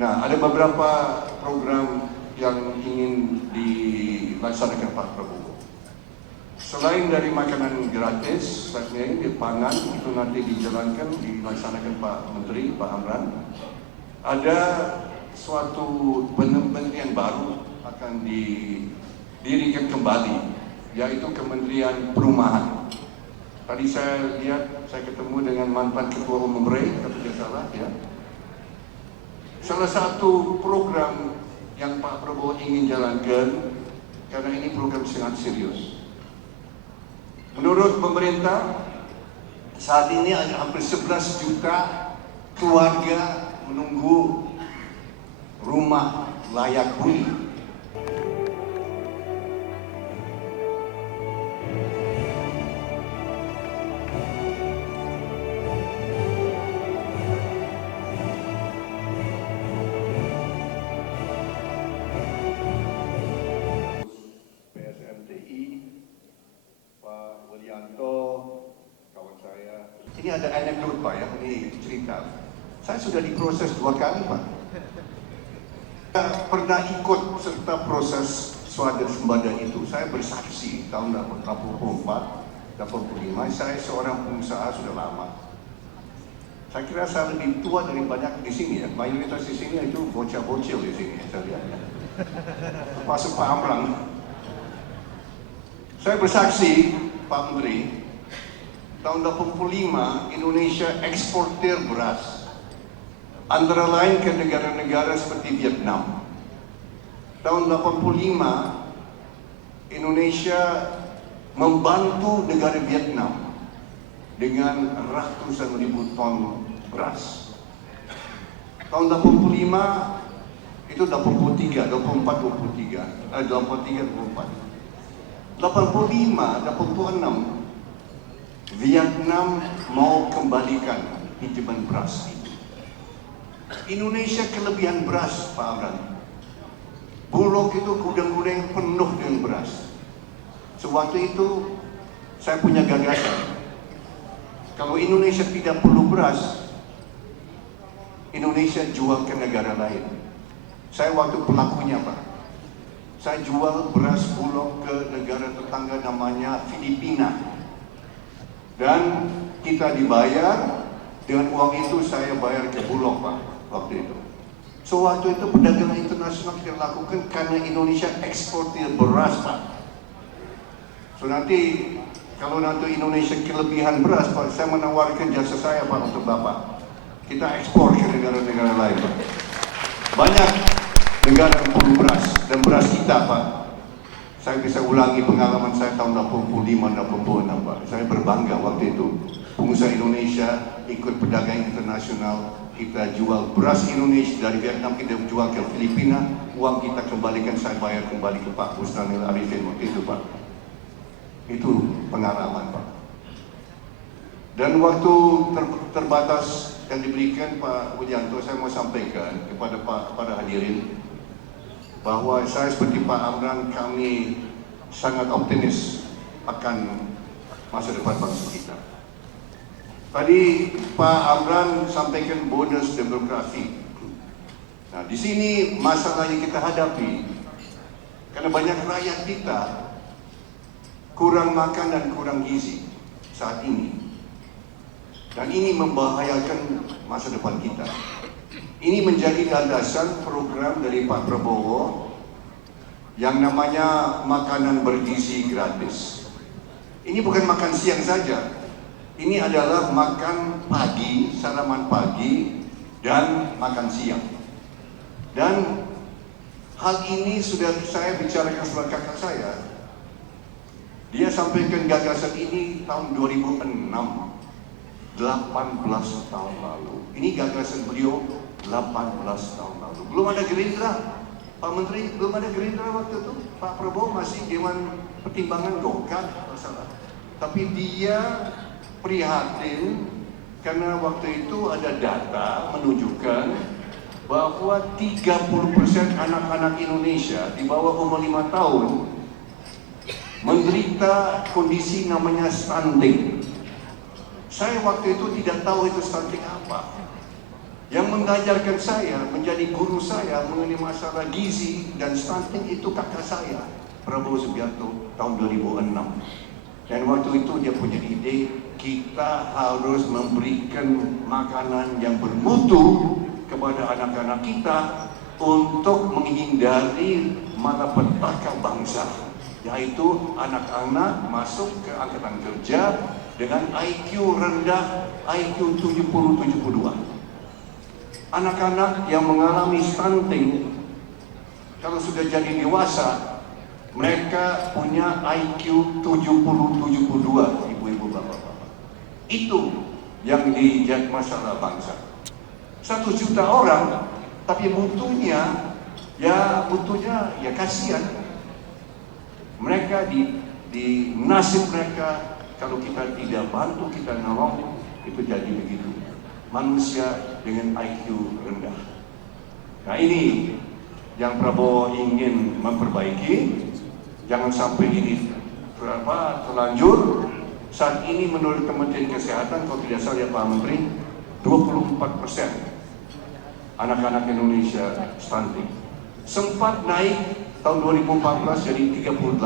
Nah, ada beberapa program yang ingin dilaksanakan Pak Prabowo. Selain dari makanan gratis, di pangan itu nanti dilaksanakan Pak Menteri, Pak Amran. Ada suatu kementerian baru akan didirikan kembali, yaitu Kementerian Perumahan. Tadi saya lihat, saya ketemu dengan mantan Ketua Umum REI, kalau tidak salah, ya. Salah satu program yang Pak Prabowo ingin jalankan, karena ini program sangat serius. Menurut pemerintah, saat ini ada hampir 11 juta keluarga menunggu rumah layak huni. Kawan saya. Ini ada anekdot Pak ya, ini cerita. Saya sudah diproses 2 kali Pak. Saya pernah ikut serta proses swadaya sembada itu. Saya bersaksi tahun 84, 85. Saya seorang pengusaha sudah lama. Saya kira saya lebih tua dari banyak di sini ya. Mayoritas di sini itu bocah-bocil di sini saya lihat. Termasuk Pak Amran. Saya bersaksi Pak Menteri, tahun 85 Indonesia eksportir beras, antara lain ke negara-negara seperti Vietnam. Tahun 85 Indonesia membantu negara Vietnam dengan ratusan ribu ton beras. Tahun 85 itu 84, 86 Vietnam mau kembalikan pinjaman beras itu. Indonesia kelebihan beras, Pak Amran. Bulog itu gudang-gudang penuh dengan beras. Sewaktu itu saya punya gagasan. Kalau Indonesia tidak perlu beras, Indonesia jual ke negara lain. Saya waktu pelakunya Pak. Saya jual beras Bulog ke negara tetangga namanya Filipina. Dan kita dibayar, dengan uang itu saya bayar ke Bulog Pak, waktu itu. So waktu itu perdagangan internasional kita lakukan karena Indonesia eksportir beras Pak. So nanti, kalau nanti Indonesia kelebihan beras Pak, saya menawarkan jasa saya Pak untuk Bapak. Kita ekspor ke negara-negara lain Pak. Banyak negara yang perlu beras, dan beras kita Pak. Saya bisa ulangi pengalaman saya tahun 85-86 Pak. Saya berbangga waktu itu. Pengusaha Indonesia ikut perdagangan internasional. Kita jual beras Indonesia dari Vietnam, kita jual ke Filipina. Uang kita kembalikan, saya bayar kembali ke Pak Busnanil Arifin waktu itu Pak. Itu pengalaman Pak. Dan waktu terbatas yang diberikan Pak Widianto, saya mau sampaikan kepada hadirin bahwa saya seperti Pak Amran, kami sangat optimis akan masa depan bangsa kita. Tadi Pak Amran sampaikan bonus demografi. Nah, di sini masalah yang kita hadapi karena banyak rakyat kita kurang makan dan kurang gizi saat ini. Dan ini membahayakan masa depan kita. Ini menjadi landasan program dari Pak Prabowo yang namanya makanan bergizi gratis. Ini bukan makan siang saja. Ini adalah makan pagi, saraman pagi, dan makan siang. Dan hal ini sudah saya bicarakan sama kakak saya. Dia sampaikan gagasan ini tahun 2006, 18 tahun lalu. Ini gagasan beliau 18 tahun lalu. Belum ada Gerindra, Pak Menteri, belum ada Gerindra waktu itu. Pak Prabowo masih Dewan Pertimbangan Golkar, masalah. Tapi dia prihatin karena waktu itu ada data menunjukkan bahwa 30% anak-anak Indonesia di bawah umur 5 tahun menderita kondisi namanya stunting. Saya waktu itu tidak tahu itu stunting apa. Yang mengajarkan saya, menjadi guru saya mengenai masalah gizi dan stunting itu kakak saya, Prabowo Subianto, tahun 2006. Dan waktu itu dia punya ide, kita harus memberikan makanan yang bermutu kepada anak-anak kita untuk menghindari malapetaka bangsa, yaitu anak-anak masuk ke angkatan kerja dengan IQ rendah, IQ 70-72. Anak-anak yang mengalami stunting, kalau sudah jadi dewasa, mereka punya IQ 70-72, ibu-ibu, bapak-bapak. Itu yang dijadi masalah bangsa. 1 juta orang, tapi mutunya ya kasihan. Mereka di nasib mereka, kalau kita tidak bantu, kita nolong, itu jadi begitu. Manusia dengan IQ rendah. Nah, ini yang Prabowo ingin memperbaiki. Jangan sampai ini terlanjur. Saat ini menurut Kementerian Kesehatan, kalau tidak salah ya Pak Menteri, 24% anak-anak Indonesia stunting. Sempat naik tahun 2014 jadi 38%.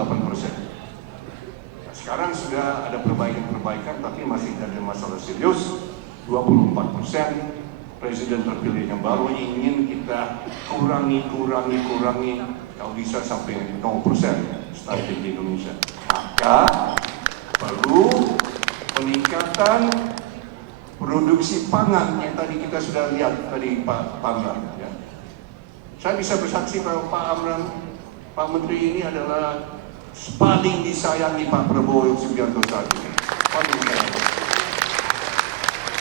Sekarang sudah ada perbaikan, tapi masih ada masalah serius. 24%. Presiden terpilih yang baru ingin kita kurangi, kalau bisa sampai 0% stunting di Indonesia. Maka perlu peningkatan produksi pangan yang tadi kita sudah lihat tadi Pak Amran. Ya. Saya bisa bersaksi bahwa Pak Amran, Pak Menteri ini adalah paling disayangi Pak Prabowo Subianto saat ini. Paling disayangi.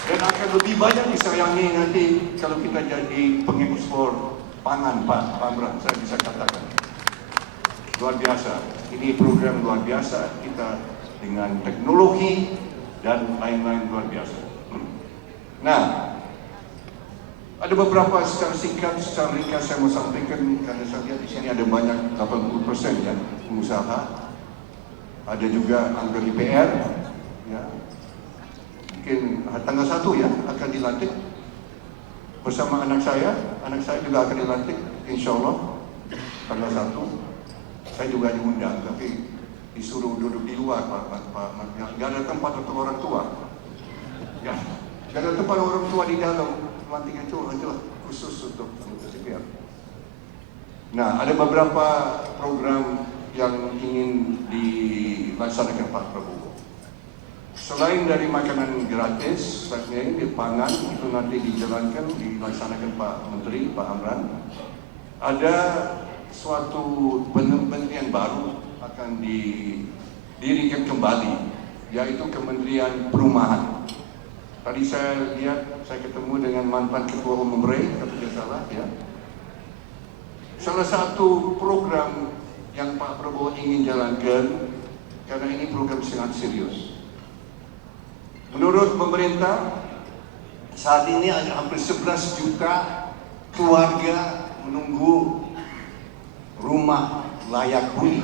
Dan akan lebih banyak disayangi nanti kalau kita jadi pengekspor pangan Pak Amran, saya bisa katakan. Luar biasa, ini program luar biasa, kita dengan teknologi dan lain-lain luar biasa. Nah, ada beberapa secara singkat, secara ringkas saya mau sampaikan, karena saya lihat di sini ada banyak 80% ya pengusaha, ada juga anggota DPR, ya. Mungkin tanggal 1 ya akan dilantik bersama anak saya juga akan dilantik insya Allah tanggal 1. Saya juga diundang tapi disuruh duduk di luar Pak. Gak ada tempat untuk orang tua ya, gak ada tempat orang tua di dalam. Lantik itu khusus untuk DPR. Nah, ada beberapa program yang ingin dilaksanakan Pak Prabowo. Selain dari makanan gratis, di pangan itu nanti dilaksanakan Pak Menteri, Pak Amran. Ada suatu kementerian baru akan didirikan kembali, yaitu Kementerian Perumahan. Tadi saya lihat, saya ketemu dengan mantan Ketua Umum Rey, kalau tidak salah ya. Salah satu program yang Pak Prabowo ingin jalankan, karena ini program sangat serius. Menurut pemerintah, saat ini ada hampir 11 juta keluarga menunggu rumah layak huni.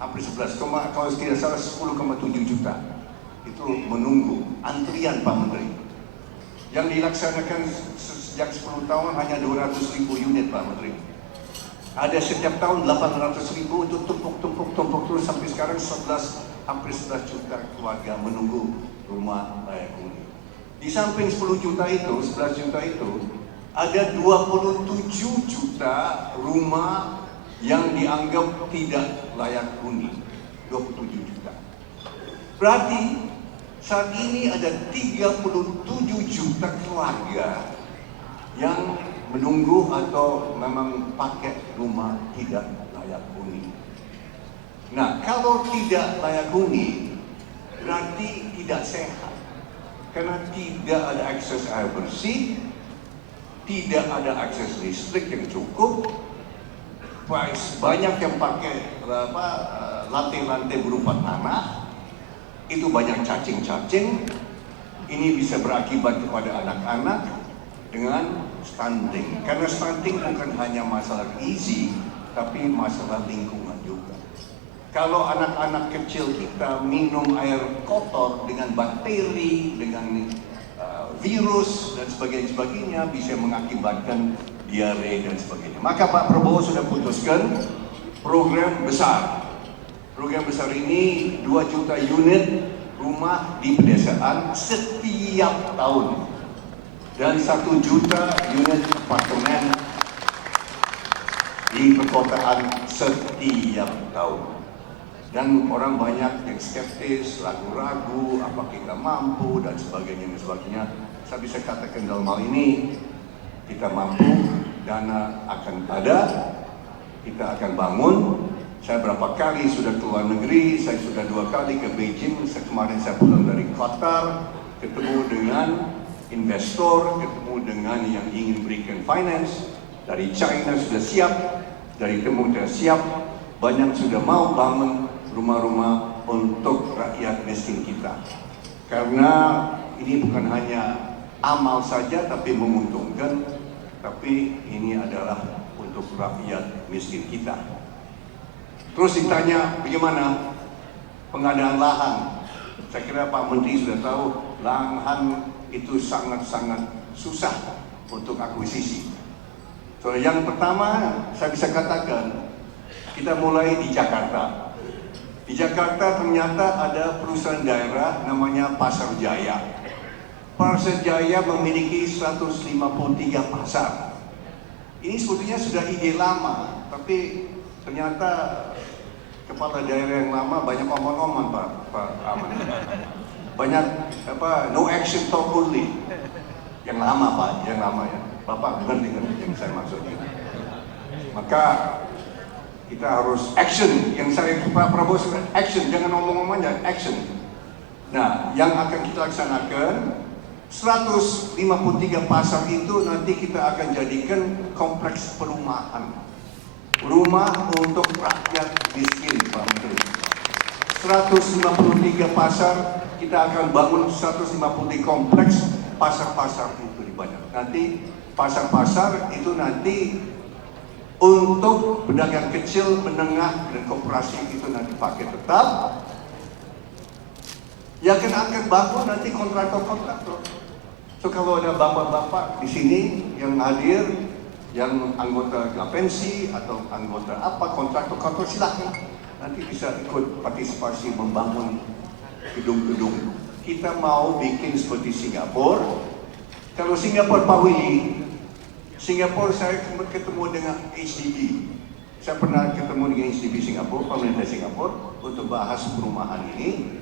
Hampir 11, kalau tidak salah 10,7 juta. Itu menunggu, antrian Pak Menteri. Yang dilaksanakan sejak 10 tahun hanya 200.000 unit Pak Menteri. Ada setiap tahun 800.000 itu tumpuk terus sampai sekarang hampir 11 juta keluarga menunggu rumah layak huni. Di samping 10 juta itu, 11 juta itu, ada 27 juta rumah yang dianggap tidak layak huni. 27 juta. Berarti saat ini ada 37 juta keluarga yang menunggu atau memang pakai rumah tidak layak huni. Nah, kalau tidak layak huni berarti tidak sehat, karena tidak ada akses air bersih, tidak ada akses listrik yang cukup, banyak yang pakai lantai-lantai berupa tanah, itu banyak cacing-cacing. Ini bisa berakibat kepada anak-anak dengan stunting, karena stunting bukan hanya masalah gizi, tapi masalah lingkungan juga. Kalau anak-anak kecil kita minum air kotor dengan bakteri, dengan virus dan sebagainya bisa mengakibatkan diare dan sebagainya. Maka Pak Prabowo sudah putuskan program besar. Program besar ini 2 juta unit rumah di pedesaan setiap tahun dan 1 juta unit apartemen di perkotaan setiap tahun. Dan orang banyak yang skeptis, ragu-ragu, apa kita mampu dan sebagainya. Saya bisa katakan dalam hal ini kita mampu, dana akan ada, kita akan bangun. Saya berapa kali sudah keluar negeri, saya sudah 2 kali ke Beijing. Kemarin saya pulang dari Qatar, ketemu dengan investor, ketemu dengan yang ingin berikan finance. Dari China sudah siap, dari Timur sudah siap, banyak sudah mau bangun rumah-rumah untuk rakyat miskin kita. Karena ini bukan hanya amal saja tapi menguntungkan, tapi ini adalah untuk rakyat miskin kita. Terus ditanya bagaimana pengadaan lahan. Saya kira Pak Menteri sudah tahu lahan itu sangat-sangat susah untuk akuisisi. So, yang pertama saya bisa katakan kita mulai di Jakarta. Di Jakarta ternyata ada perusahaan daerah namanya Pasar Jaya. Pasar Jaya memiliki 153 pasar. Ini sebetulnya sudah ide lama, tapi ternyata kepala daerah yang lama banyak omong-omong Pak Aman. Banyak no action talk only. Yang lama Pak, yang lama ya. Bapak ngerti kan yang saya maksudnya. Maka kita harus action. Yang saya Pak Prabowo sudah action, jangan omong-omong aja, action. Nah, yang akan kita laksanakan 153 pasar itu nanti kita akan jadikan kompleks perumahan. Rumah untuk rakyat miskin, Pak Menteri. 153 pasar, kita akan bangun 150 kompleks pasar-pasar itu di banyak. Nanti pasar-pasar itu nanti untuk pedagang kecil, menengah, dan koperasi itu nanti pakai tetap. Yang akan bangun nanti kontraktor-kontraktor. So kalau ada bapak-bapak di sini yang hadir, yang anggota Gapensi atau anggota apa kontraktor silakan nanti bisa ikut partisipasi membangun gedung-gedung. Kita mau bikin seperti Singapura. Kalau Singapura Pak Willy, Singapura saya ketemu dengan HDB. Saya pernah ketemu dengan HDB Singapura, pemerintah Singapura untuk bahas perumahan ini.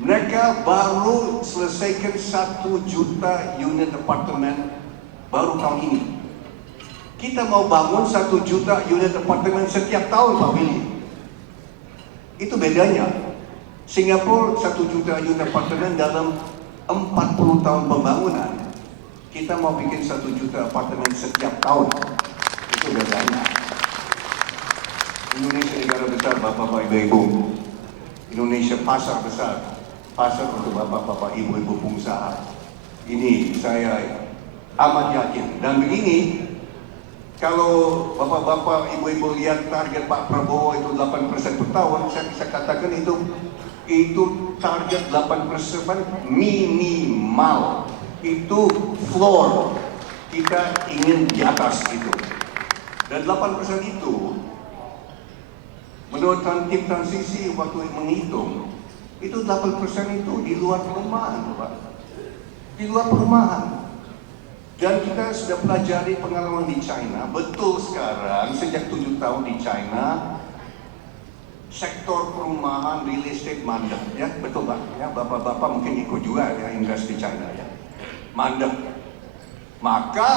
Mereka baru selesaikan 1 juta unit apartemen baru tahun ini. Kita mau bangun 1 juta unit apartemen setiap tahun Pak Willy. Itu bedanya. Singapura 1 juta unit apartemen dalam 40 tahun pembangunan. Kita mau bikin 1 juta apartemen setiap tahun. Itu bedanya. Indonesia negara besar Bapak-Bapak Ibu-Ibu. Indonesia pasar besar. Pasar untuk bapak-bapak, ibu-ibu pengusaha. Ini saya amat yakin. Dan begini, kalau bapak-bapak, ibu-ibu lihat target Pak Prabowo itu 8% per tahun, saya bisa katakan itu target 8% minimal. Itu floor. Kita ingin di atas itu. Dan 8% itu, menurut tim transisi waktu menghitung, itu 8% itu di luar perumahan, Pak. Di luar perumahan. Dan kita sudah pelajari pengalaman di China. Betul sekarang, sejak 7 tahun di China, sektor perumahan, real estate mandek. Ya, betul Pak. Ya, bapak-bapak mungkin ikut juga ya invest di China ya. Mandek. Maka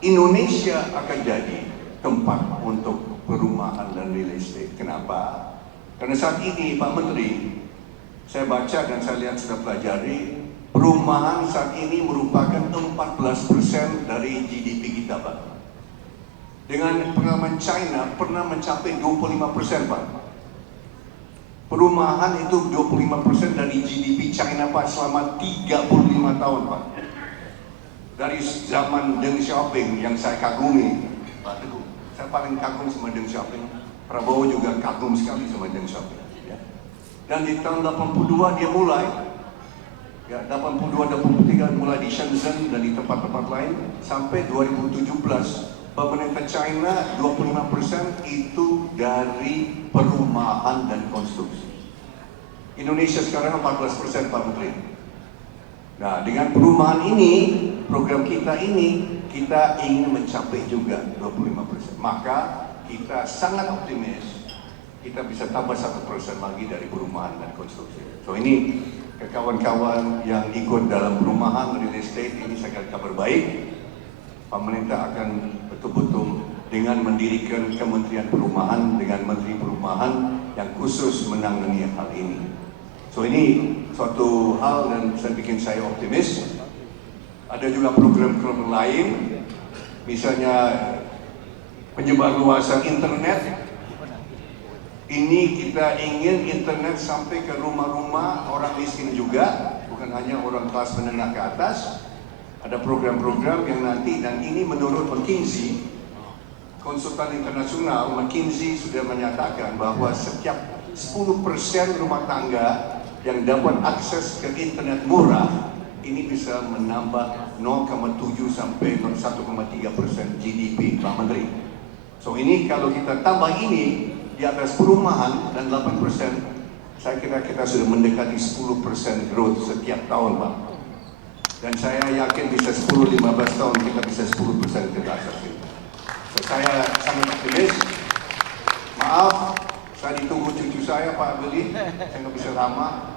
Indonesia akan jadi tempat untuk perumahan dan real estate. Kenapa? Karena saat ini Pak Menteri, saya baca dan saya lihat sudah pelajari, perumahan saat ini merupakan 14% dari GDP kita, Pak. Dengan pengalaman China pernah mencapai 25%, Pak. Perumahan itu 25% dari GDP China, Pak, selama 35 tahun, Pak. Dari zaman Deng Xiaoping yang saya kagumi, Pak Teguh. Saya paling kagum sama Deng Xiaoping. Prabowo juga kagum sekali sama Deng Xiaoping. Dan di tahun 82 dia mulai ya 82-83 mulai di Shenzhen dan di tempat-tempat lain, sampai 2017 pemerintah China 25% itu dari perumahan dan konstruksi. Indonesia sekarang 14%, Pak Menteri. Nah, dengan perumahan ini, program kita ini, kita ingin mencapai juga 25%. Maka kita sangat optimis kita bisa tambah 1% lagi dari perumahan dan konstruksi. So ini ke kawan-kawan yang ikut dalam perumahan real estate ini saya kira kabar baik. Pemerintah akan betul-betul dengan mendirikan Kementerian Perumahan dengan Menteri Perumahan yang khusus menangani hal ini. So ini suatu hal dan saya bikin saya optimis. Ada juga program-program lain, misalnya penyebarluasan internet. Ini kita ingin internet sampai ke rumah-rumah orang miskin juga, bukan hanya orang kelas menengah ke atas. Ada program-program yang nanti, dan ini menurut McKinsey, konsultan internasional, McKinsey sudah menyatakan bahwa setiap 10% rumah tangga yang dapat akses ke internet murah, ini bisa menambah 0,7 sampai 1,3% GDP, Pak Menteri. So ini kalau kita tambah ini di atas perumahan dan 8%, saya kira kita sudah mendekati 10% growth setiap tahun, Pak. Dan saya yakin bisa 10-15 tahun kita bisa 10% ke atas itu. So, saya sangat optimis. Maaf, saya ditunggu cucu saya, Pak Beli, saya nggak bisa lama.